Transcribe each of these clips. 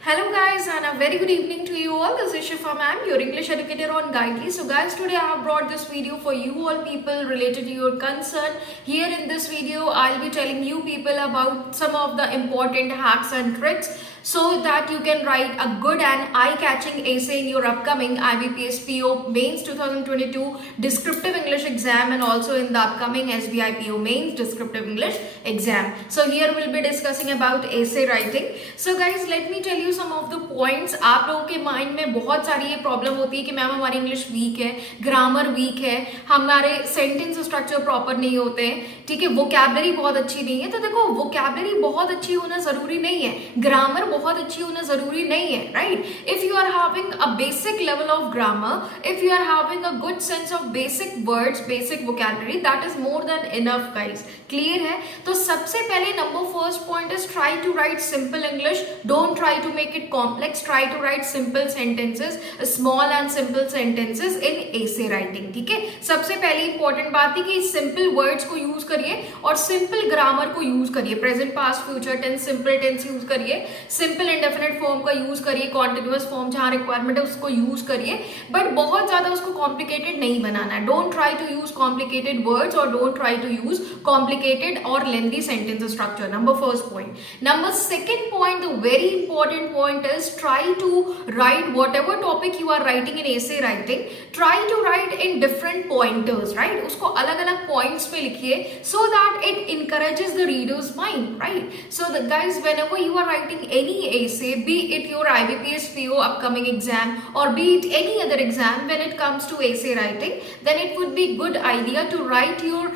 Hello guys and a very good evening to you all. This is Shifa ma'am, your English educator on Guidely. So guys, today I have brought this video for you all people related to your concern. Here in this video, I'll be telling you people about some of the important hacks and tricks so that you can write a good and eye-catching essay in your upcoming IBPS PO Mains 2022 Descriptive English exam and also in the upcoming SBI PO Mains Descriptive English exam. So here we'll be discussing about essay writing. So guys, let me tell you some of the points. आप लोगों के mind में बहुत सारी ये problem होती है कि मैम हमारी इंग्लिश वीक है, ग्रामर वीक है, हमारे सेंटेंस स्ट्रक्चर प्रॉपर नहीं होते हैं, ठीक है, वोकैबलरी बहुत अच्छी नहीं है. तो देखो, वोकैबलरी बहुत अच्छी होना जरूरी नहीं है, ग्रामर बहुत अच्छी होना जरूरी नहीं है, right. If you are having a basic level of grammar, if you are having a good sense of basic words, basic vocabulary, that is more than enough guys. Clear है? तो सबसे पहले number first point is try to write simple English. Don't try to make it complex. Try to write simple sentences, small and simple sentences in essay writing. ठीक है, सबसे पहली important बात है कि सिंपल वर्ड्स को यूज करिए और सिंपल ग्रामर को यूज करिए. Present, past, future tense, simple tense use करिए, सिंपल इंडेफिनिट फॉर्म का यूज करिए, कॉन्टिन्यूअस फॉर्म जहां रिक्वायरमेंट है उसको यूज करिए, बट बहुत ज्यादा उसको कॉम्प्लिकेटेड नहीं बनाना है. Don't try to use complicated words और don't try to use complicated और lengthy sentence structure. Number first point. Number second point, the very important point is try to write whatever topic you are writing in essay writing, try to write in different pointers, right. उसको अलग अलग points पे लिखिए so that it encourages the reader's mind, right. So the guys, whenever you are writing any essay, be it your IBPS PO upcoming exam or be it any other exam, when it comes to essay writing, then it would be good idea to write your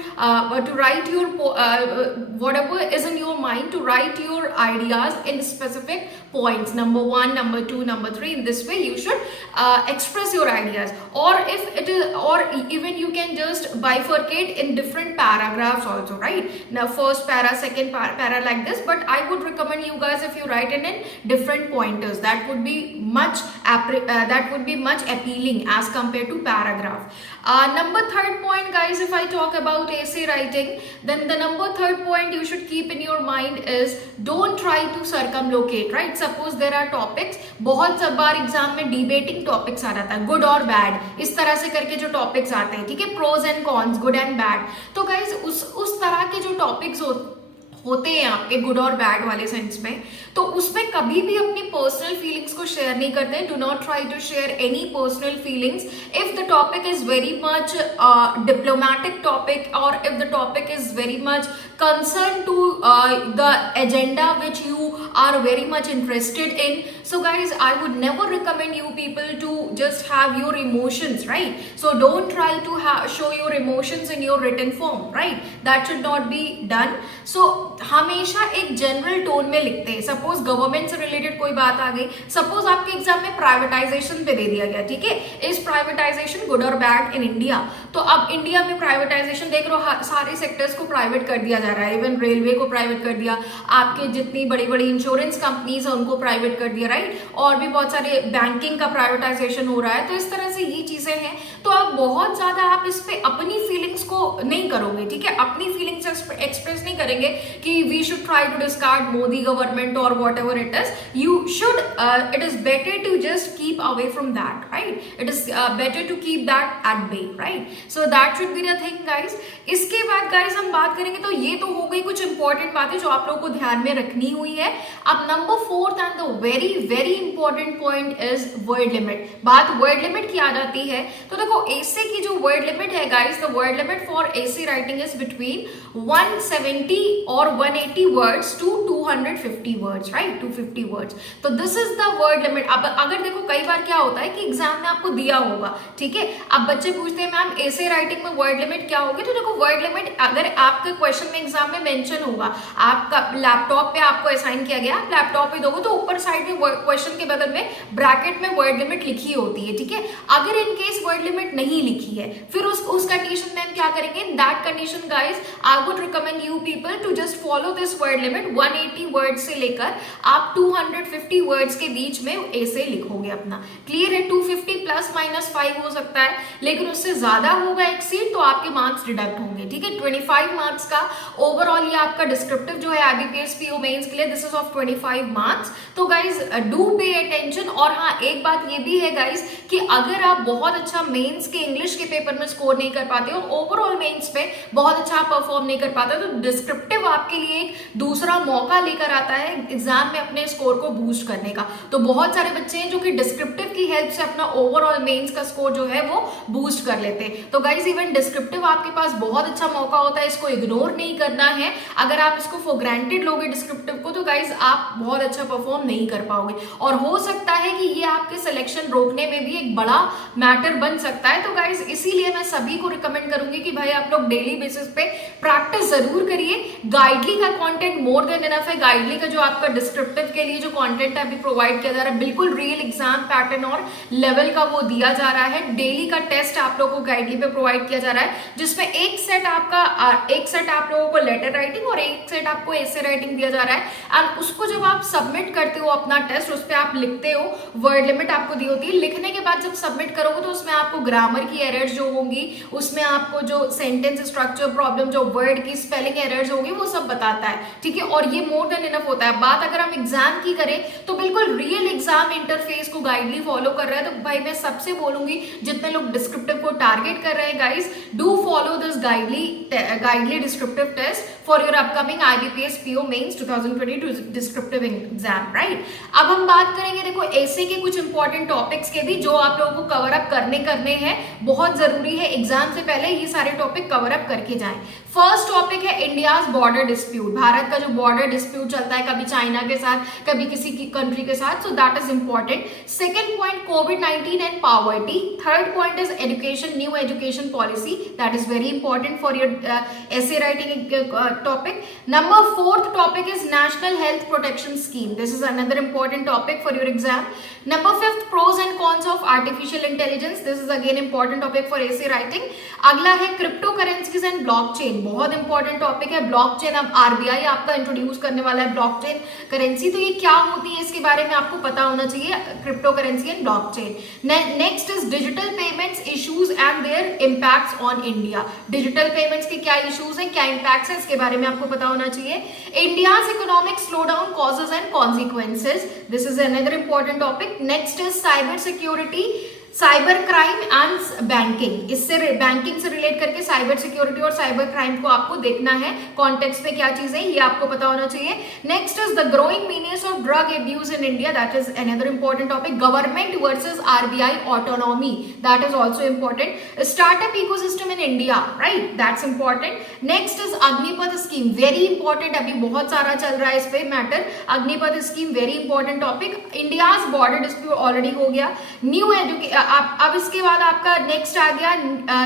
whatever is in your mind, to write your ideas in specific points, number 1, number 2, number 3. In this way you should express your ideas, or if it is, or even you can just bifurcate in different paragraphs also, right. Now first para, second para like this, but I would recommend you guys, if you write it in different pointers, that would be much appealing as compared to paragraph. Number third point guys, if I talk about essay writing, then the number third point you should keep in your mind is don't try to circumlocate, right. Suppose there are topics, बहुत सब बार exam में debating topics आ जाता है, good और bad, इस तरह से करके जो टॉपिक्स आते हैं, ठीक है, pros and cons, good and bad. तो गाइज उस तरह के जो टॉपिक्स होते हैं आपके गुड और बैड वाले सेंस में, तो उसमें कभी भी अपनी पर्सनल फीलिंग्स को शेयर नहीं करते. Do not try to share any personal feelings if the topic is very much diplomatic topic और if the topic is very much concerned to the agenda which you are very much interested in. So guys, I would never recommend you people to just have your emotions, right. So don't try to show your emotions in your written form, right. That should not be done. So हमेशा एक general tone में लिखते हैं. Suppose government से related कोई बात आ गई, suppose आपके एग्जाम में प्राइवेटाइजेशन पे दे दिया गया, ठीक है, इज प्राइवेटाइजेशन गुड और बैड इन इंडिया. तो अब इंडिया में प्राइवेटाइजेशन देख रहे हो, सारे सेक्टर्स को प्राइवेट कर दिया जा रहा है, इवन रेलवे को प्राइवेट कर दिया, आपके जितनी बड़ी बड़ी इंश्योरेंस कंपनीज है उनको प्राइवेट कर दिया, राइट, और भी बहुत सारे बैंकिंग का प्राइवेटाइजेशन हो रहा है. तो इस तरह से ये चीजें हैं, तो आप बहुत ज्यादा आप इस पे अपनी फीलिंग्स को नहीं करोगे, ठीक है, अपनी फीलिंग्स एक्सप्रेस नहीं करेंगे कि we should try to discard Modi government और whatever it is. You should, it is better to just keep away from that, right. It is better to keep that at bay, right. So that should be the thing guys. इसके बाद guys हम बात करेंगे, तो ये तो हो गई कुछ इंपॉर्टेंट बातें जो आप लोगों को ध्यान में रखनी हुई है. अब number fourth and the very very important point is word limit. बात वर्ड लिमिट की आ जाती है, तो देखो एसे की जो वर्ड लिमिट है guys, the word limit for essay writing is between 170 और 180 words to 250 words, right, 250 words. तो this is the word limit. अब अगर देखो कई बार क्या होता है कि एग्जाम में आपको दिया होगा, ठीक है, अब बच्चे पूछते हैं मैम एसे राइटिंग में वर्ड लिमिट क्या होगी. तो देखो वर्ड लिमिट अगर आपके क्वेश्चन में एग्जाम में मेंशन होगा, आपका लैपटॉप पे आपको असाइन किया गया, आप लैपटॉप पे दोगे तो ऊपर साइड में क्वेश्चन के बगल में ब्रैकेट में वर्ड लिमिट लिखी होती है, ठीक है. अगर इन केस वर्ड लिमिट नहीं लिखी है, फिर उस कंडीशन में हम क्या करेंगे? In that condition guys I would recommend you people to just follow this word limit. 180 word से लेकर आप 250 वर्ड्स के बीच में ऐसे लिखोगे अपना। क्लियर है? 250 प्लस माइनस 5 हो सकता है, लेकिन उससे ज्यादा होगा एक्सीड तो आपके मार्क्स डिडक्ट होंगे। ठीक है, 25 मार्क्स का ओवरऑल ये आपका डिस्क्रिप्टिव जो है आईबीपीएस पीओ मेंस के लिए, दिस इज ऑफ 25 मार्क्स। तो गाइज डू पे अटेंशन। और हाँ, एक बात ये भी है गाइज कि अगर आप बहुत अच्छा मेंस के इंग्लिश के पेपर में स्कोर नहीं कर पाते हो, ओवरऑल मेंस पे बहुत अच्छा परफॉर्म नहीं कर पाते, तो डिस्क्रिप्टिव आपके लिए एक दूसरा मौका लेकर आता है एग्जाम में अपने स्कोर को बूस्ट करने का। तो बहुत सारे बच्चे हैं जो कि डिस्क्रिप्टिव की हेल्प से अपना ओवरऑल मेंस का स्कोर जो है वो बूस्ट कर लेते हैं। तो गाइज इवन डिस्क्रिप्टिव आपके पास बहुत अच्छा मौका होता है, इसको इग्नोर नहीं करना है। अगर आप इसको फॉर ग्रांटेड लोगे डिस्क्रिप्टिव को, तो गाइज आप बहुत अच्छा परफॉर्म नहीं कर पाओगे, और हो सकता है कि ये आपके सिलेक्शन रोकने में भी एक बड़ा मैटर बन सकता है। तो गाइज इसीलिए मैं सभी को रिकमेंड करूंगी कि भाई आप लोग डेली बेसिस पे प्रैक्टिस जरूर करिए। गाइडली का कंटेंट मोर देन इनफ है। गाइडली का जो आपका डिस्क्रिप्टिव के लिए जो कंटेंट अभी प्रोवाइड किया जा रहा है, बिल्कुल रियल एग्जाम पैटर्न और लेवल का वो दिया जा रहा है। डेली का टेस्ट आप लोगों को गाइडली पे प्रोवाइड किया जा रहा है, जिसमें एक सेट आप लोगों को लेटर राइटिंग और एक सेट आपको एसे राइटिंग दिया जा रहा है। एंड उसको जब आप सबमिट करते हो अपना टेस्ट, उस पर आप लिखते हो, वर्ड लिमिट आपको दी होती है। लिखने के बाद जब सबमिट करोगे तो उसमें आपको ग्रामर की एरर्स जो होंगी, उसमें आपको जो सेंटेंस स्ट्रक्चर प्रॉब्लम, जो वर्ड की स्पेलिंग एरर्स होगी, वो सब बताता है। ठीक है, और ये मोर देन इनफ होता है। बात अगर हम एग्जाम की करें तो बिल्कुल रियल एग्जाम इंटरफेस को गाइडली फॉलो कर रहा है। तो भाई मैं सबसे बोलूंगी, जितने लोग डिस्क्रिप्टिव को टारगेट कर रहे हैं guys, do follow this guideline descriptive test for your upcoming IBPS PO mains 2022 descriptive exam. Right, अब हम बात करेंगे देखो ऐसे के कुछ इंपॉर्टेंट टॉपिक्स के भी, जो आप लोगों को कवर अप करने हैं। बहुत जरूरी है एग्जाम से पहले ये सारे टॉपिक कवर अप करके जाएं। फर्स्ट टॉपिक है इंडियाज बॉर्डर डिस्प्यूट। भारत का जो बॉर्डर डिस्प्यूट चलता है, कभी चाइना के साथ, कभी किसी की कंट्री के साथ, so that is important. Second point, covid and poverty. Third point is education, new education policy, that is very important for your essay writing topic. Number fourth topic is National Health Protection Scheme. This is another important topic for your exam. Number fifth, pros and cons of artificial intelligence. This is again important topic for essay writing. अगला है cryptocurrencies and blockchain. बहुत important topic है blockchain। अब RBI आपका introduce करने वाला है blockchain currency, तो ये क्या होती है इसके बारे में आपको पता होना चाहिए, cryptocurrency and blockchain. Next is digital payments issues and their impacts on India. Digital payments के क्या इश्यूज हैं, क्या इम्पैक्ट्स हैं, इसके बारे में आपको पता होना चाहिए। India's economic slowdown causes and consequences, this is another important topic. Next is cyber security, cyber crime and banking. इससे बैंकिंग से रिलेट करके साइबर सिक्योरिटी और साइबर क्राइम को आपको देखना है, कॉन्टेक्स्ट में क्या चीजें, ये आपको पता होना चाहिए। Next is the growing menace of drug abuse in India, that is another important topic. Government versus RBI autonomy, that is also important. Startup ecosystem in India, right, that's important. Next is Agnipath scheme, very important, अभी बहुत सारा चल रहा है इस पे matter. Agnipath scheme very important topic. India's border dispute already हो गया। न्यू एजुकेशन, अब इसके बाद आपका नेक्स्ट आ गया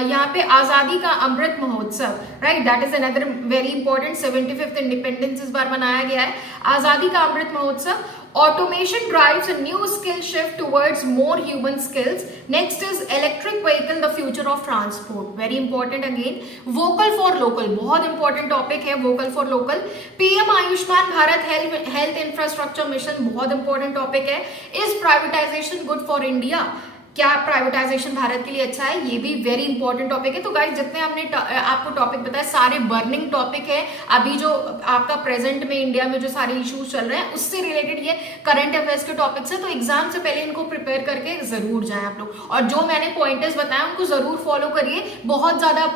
यहाँ पे आजादी का Amrit Mahotsav, right, that is another very important. 75th independence इस बार मनाया गया है, आजादी का Amrit Mahotsav. Automation drives a new skill shift towards more human skills. Next is electric vehicle, the future of transport. Very important again. Vocal for local, बहुत important topic है vocal for local. PM Ayushman Bharat health infrastructure mission, बहुत important topic है. Is privatization good for India? क्या privatisation Bharat के लिए अच्छा है? ये भी वेरी इंपॉर्टेंट टॉपिक है। तो गाइस जितने हमने आपको टॉपिक बताया सारे बर्निंग टॉपिक है। अभी जो आपका प्रेजेंट में इंडिया में जो सारे इश्यूज चल रहे हैं उससे रिलेटेड ये करंट अफेयर्स के टॉपिक्स है। तो एग्जाम से पहले इनको प्रिपेयर करके जरूर जाएं आप लोग, और जो मैंने पॉइंटर्स बताया उनको जरूर फॉलो करिए। बहुत ज्यादा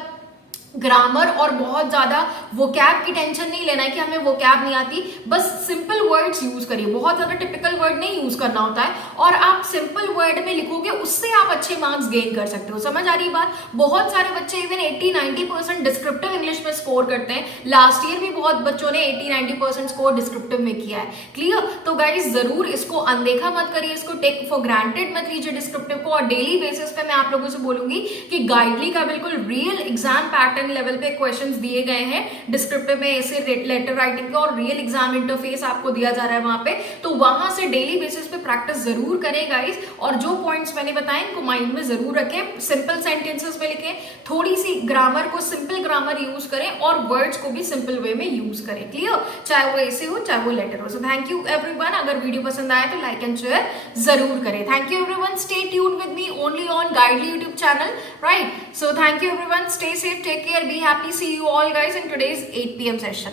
ग्रामर और बहुत ज्यादा वोकैब की टेंशन नहीं लेना है कि हमें वोकैब नहीं आती, बस सिंपल वर्ड्स यूज करिए। बहुत ज्यादा टिपिकल वर्ड नहीं यूज करना होता है, और आप सिंपल वर्ड में लिखोगे उससे आप अच्छे मार्क्स गेन कर सकते हो। समझ आ रही बात? बहुत सारे बच्चे इवन 80-90% डिस्क्रिप्टिव इंग्लिश में स्कोर करते हैं। लास्ट ईयर भी बहुत बच्चों ने 80-90% स्कोर डिस्क्रिप्टिव में किया है। क्लियर? तो गाइज जरूर इसको अनदेखा मत करिए, इसको टेक फॉर ग्रांटेड मत लीजिए डिस्क्रिप्टिव को। और डेली बेसिस पे मैं आप लोगों से बोलूंगी कि गाइडली का बिल्कुल रियल एग्जाम पैटर्न लेवल पे क्वेश्चंस दिए गए हैं डिस्क्रिप्टिव में, ऐसे लेटर राइटिंग का, और रियल एग्जाम इंटरफेस आपको दिया जा रहा है वहां पे। तो वहां से डेली बेसिस पे प्रैक्टिस जरूर जरूर करें गाइस, और जो पॉइंट्स मैंने बताए इनको माइंड में जरूर रखें, सिंपल सेंटेंसेस में लिखें, थोड़ी सी ग्रामर को सिंपल ग्रामर यूज करें और वर्ड्स को भी सिंपल वे में यूज करें। क्लियर, चाहे वो ऐसे हो चाहे वो लेटर हो। सो थैंक यू एवरीवन, अगर वीडियो पसंद आए तो लाइक एंड शेयर जरूर करें। Thank you everyone, stay tuned with me only on गाइडली YouTube channel, right? So thank you everyone, stay safe, take care, be happy, see you all guys in today's 8 PM session.